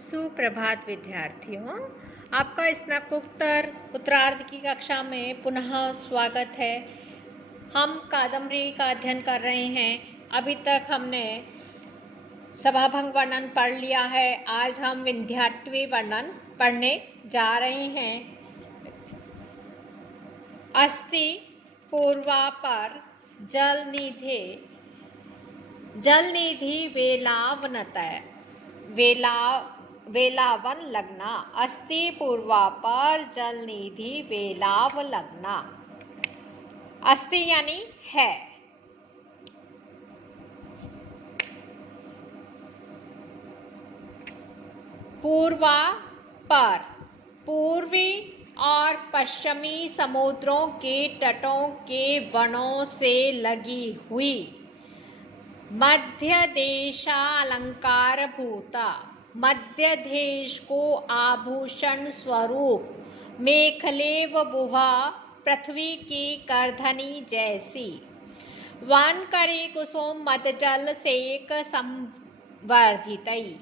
सुप्रभात विद्यार्थियों, आपका स्नातकोत्तर उत्तरार्ध की कक्षा में पुनः स्वागत है। हम कादम्बरी का अध्ययन कर रहे हैं। अभी तक हमने सभाभंग वर्णन पढ़ लिया है। आज हम विंध्याटवी वर्णन पढ़ने जा रहे हैं। अस्ति पूर्वापर जलनिधि वेलावन लगना। अस्ति पूर्वापर जलनिधि वेलाव लगना। अस्ति यानी है। पूर्वा पर पूर्वी और पश्चिमी समुद्रों के तटों के वनों से लगी हुई मध्य देशालंकार भूता, मध्य देश को आभूषण स्वरूप मेखलेव बुहा पृथ्वी की करधनी जैसी वन करे कुसुम मदजल सेक संवर्धितई।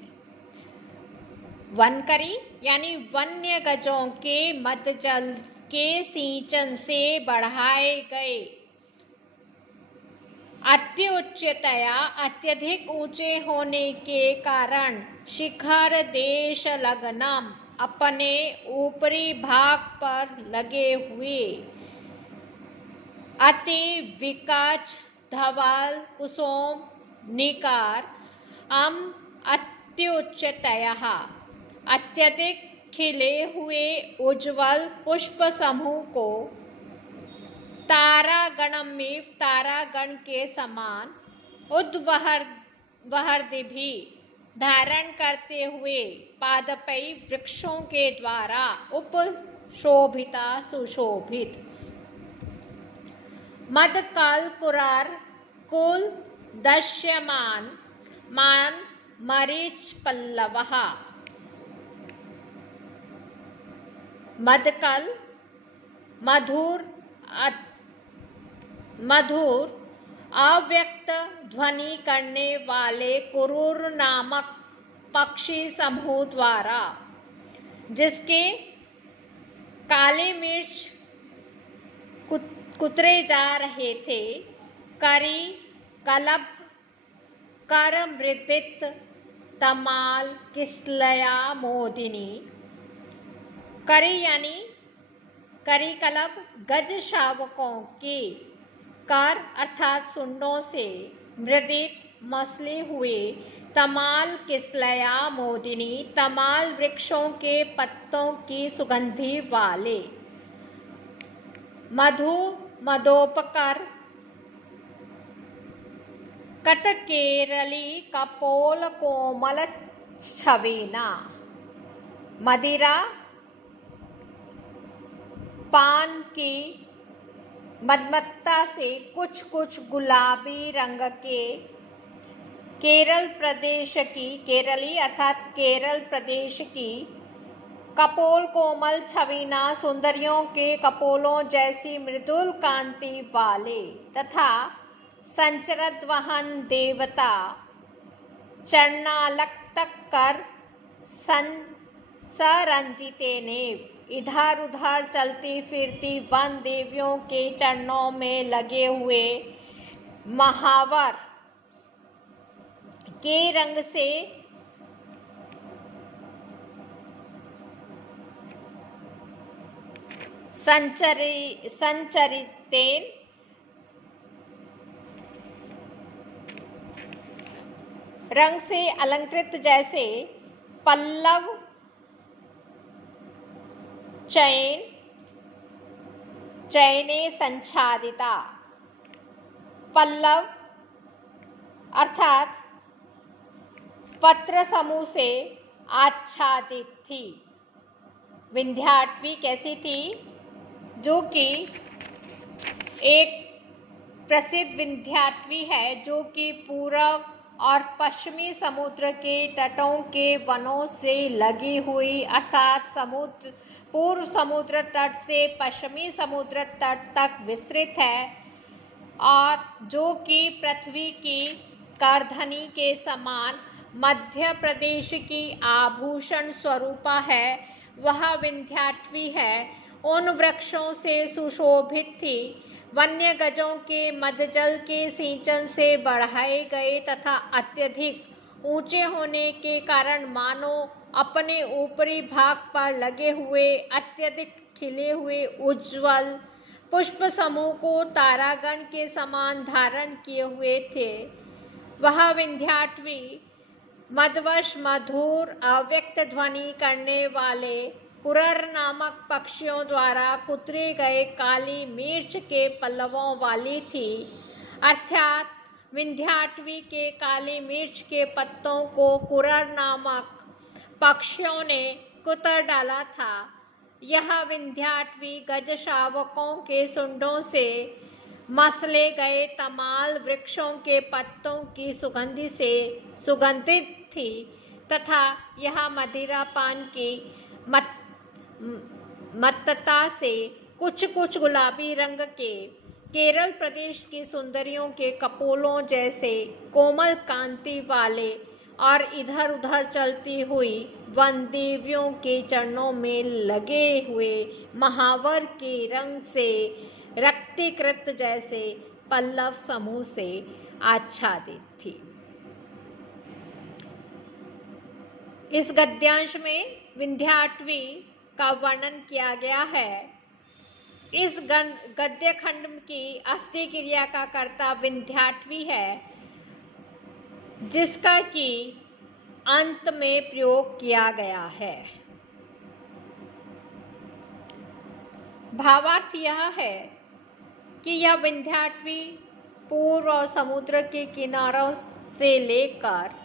वनकरी यानी वन्य गजों के मदजल के सिंचन से बढ़ाए गए अत्युच्चतया अत्यधिक ऊंचे होने के कारण शिखर देश लगनम अपने ऊपरी भाग पर लगे हुए अति विकच धवल कुसुम निकार अत्युच्चतया अत्यधिक खिले हुए उज्ज्वल पुष्प समूह को तारागणमेव तारागण के समान उद्वहर्दि भी धारण करते हुए पादपई वृक्षों के द्वारा उपशोभिता सुशोभित मदकल कुरार कुल दश्यमान मान मरीच पल्लवः। मदकल मधुर अव्यक्त ध्वनि करने वाले कुरूर नामक पक्षी समूह द्वारा जिसके काले मिर्च कुतरे जा रहे थे, करी कलब कर मृदित तमाल किसलया मोदिनी। करी यानी करी कलब गज शावकों के कर अर्थात सुंडों से मृदित मसले हुए तमाल किसलया मोदिनी तमाल वृक्षों के पत्तों की सुगंधि वाले मधु मदोपकर कटकेरली कपोल कोमल छवीना। मदिरा पान की मदमत्ता से कुछ कुछ गुलाबी रंग के केरली अर्थात केरल प्रदेश की कपोल कोमल छवीना सुंदरियों के कपोलों जैसी मृदुल कांति वाले तथा संचरत वहन देवता चरणालक तक कर सरंजिते ने इधर उधर चलती फिरती वन देवियों के चरणों में लगे हुए महावर के रंग से संचरितेन रंग से अलंकृत जैसे पल्लव चयने संच्छादिता। पल्लव अर्थात पत्र समूह से आच्छादित थी। विंध्याटवी कैसी थी? जो कि एक प्रसिद्ध विंध्याटवी है जो कि पूर्व और पश्चिमी समुद्र के तटों के वनों से लगी हुई अर्थात पूर्व समुद्र तट से पश्चिमी समुद्र तट तक विस्तृत है और जो कि पृथ्वी की करधनी के समान मध्य प्रदेश की आभूषण स्वरूपा है, वह विंध्याटवी है, उन वृक्षों से सुशोभित थी। वन्य गजों के मध्यजल के सिंचन से बढ़ाए गए तथा अत्यधिक ऊंचे होने के कारण मानो अपने ऊपरी भाग पर लगे हुए अत्यधिक खिले हुए उज्ज्वल पुष्प समूह को तारागण के समान धारण किए हुए थे। वह विंध्याटवी मदवश मधुर अव्यक्त ध्वनि करने वाले कुरर नामक पक्षियों द्वारा कुतरे गए काली मिर्च के पल्लवों वाली थी। अर्थात विंध्याटवी के काली मिर्च के पत्तों को कुरर नामक पक्षियों ने कुतर डाला था। यह विंध्याटवी गज शावकों के सुंडों से मसले गए तमाल वृक्षों के पत्तों की सुगंधि से सुगंधित थी तथा यह मदिरा पान की मत्तता से कुछ कुछ गुलाबी रंग के केरल प्रदेश की सुंदरियों के कपोलों जैसे कोमल कांति वाले और इधर उधर चलती हुई वन देवियों के चरणों में लगे हुए महावर के रंग से रक्तीकृत जैसे पल्लव समूह से आच्छादित थी। इस गद्यांश में विंध्याटवी का वर्णन किया गया है। इस गद्य खंड की अस्थि क्रिया का कर्ता विंध्याटवी है, जिसका कि अंत में प्रयोग किया गया है। भावार्थ यह है कि यह विंध्याटवी पूर्व और समुद्र के किनारों से लेकर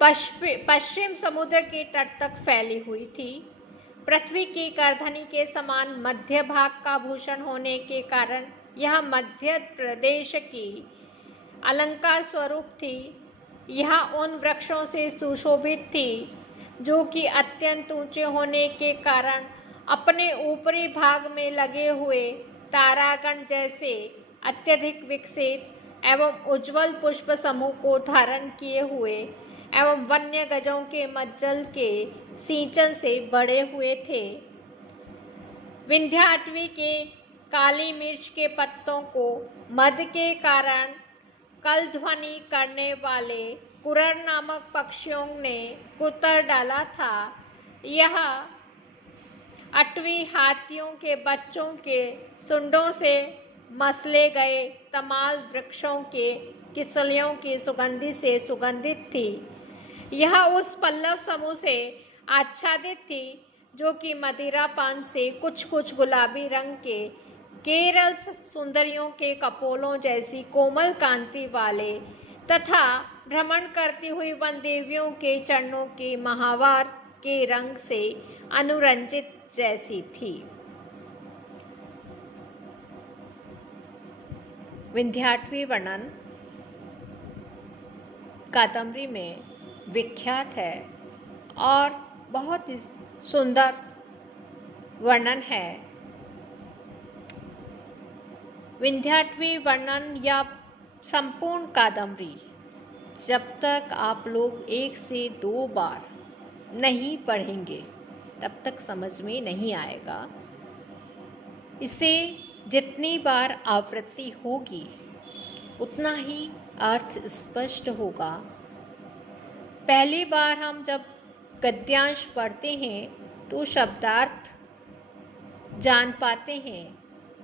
पश्चिम समुद्र के तट तक फैली हुई थी। पृथ्वी की करधनी के समान मध्य भाग का भूषण होने के कारण यह मध्य प्रदेश की अलंकार स्वरूप थी। यह उन वृक्षों से सुशोभित थी जो कि अत्यंत ऊंचे होने के कारण अपने ऊपरी भाग में लगे हुए तारागण जैसे अत्यधिक विकसित एवं उज्ज्वल पुष्प समूह को धारण किए हुए एवं वन्य गजों के मज्जल के सिंचन से बड़े हुए थे। विंध्याटवी के काली मिर्च के पत्तों को मद के कारण कल ध्वनि करने वाले कुरर नामक पक्षियों ने कुतर डाला था। यह अटवी हाथियों के बच्चों के सुंडों से मसले गए तमाल वृक्षों के किसलियों की सुगंधि से सुगंधित थी। यह उस पल्लव समूह से आच्छादित थी जो कि मदिरा पान से कुछ कुछ गुलाबी रंग के केरल सुंदरियों के कपोलों जैसी कोमल कांति वाले तथा भ्रमण करती हुई वन देवियों के चरणों के महावार के रंग से अनुरंजित जैसी थी। विंध्याटवी वर्णन कादम्बरी में विख्यात है और बहुत ही सुंदर वर्णन है। विंध्याटवी वर्णन या संपूर्ण कादम्बरी जब तक आप लोग 1 से 2 बार नहीं पढ़ेंगे तब तक समझ में नहीं आएगा। इसे जितनी बार आवृत्ति होगी उतना ही अर्थ स्पष्ट होगा। पहली बार हम जब गद्यांश पढ़ते हैं तो शब्दार्थ जान पाते हैं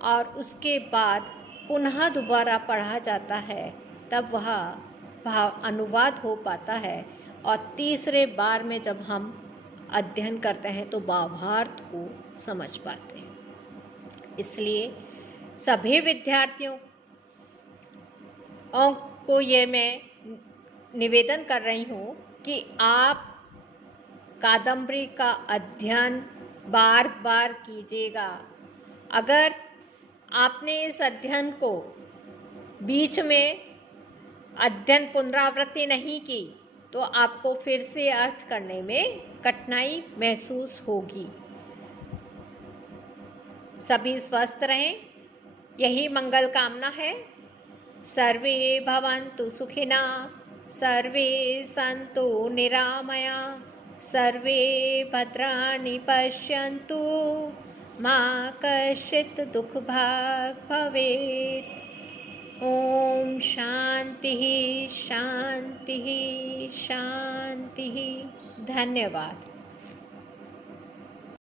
और उसके बाद पुनः दोबारा पढ़ा जाता है, तब वह भाव अनुवाद हो पाता है। और तीसरे बार में जब हम अध्ययन करते हैं तो भावार्थ को समझ पाते हैं। इसलिए सभी विद्यार्थियों को ये मैं निवेदन कर रही हूँ कि आप कादम्बरी का अध्ययन बार बार कीजिएगा। अगर आपने इस अध्ययन को बीच में अध्ययन पुनरावृत्ति नहीं की तो आपको फिर से अर्थ करने में कठिनाई महसूस होगी। सभी स्वस्थ रहें, यही मंगल कामना है। सर्वे भवन्तु सुखिनः। सर्वे सन्तु निरामया, सर्वे भद्राणि पश्यन्तु, मा कश्चित् दुःखभाग् भवेत्। ॐ शान्तिः शान्तिः शान्तिः। धन्यवाद।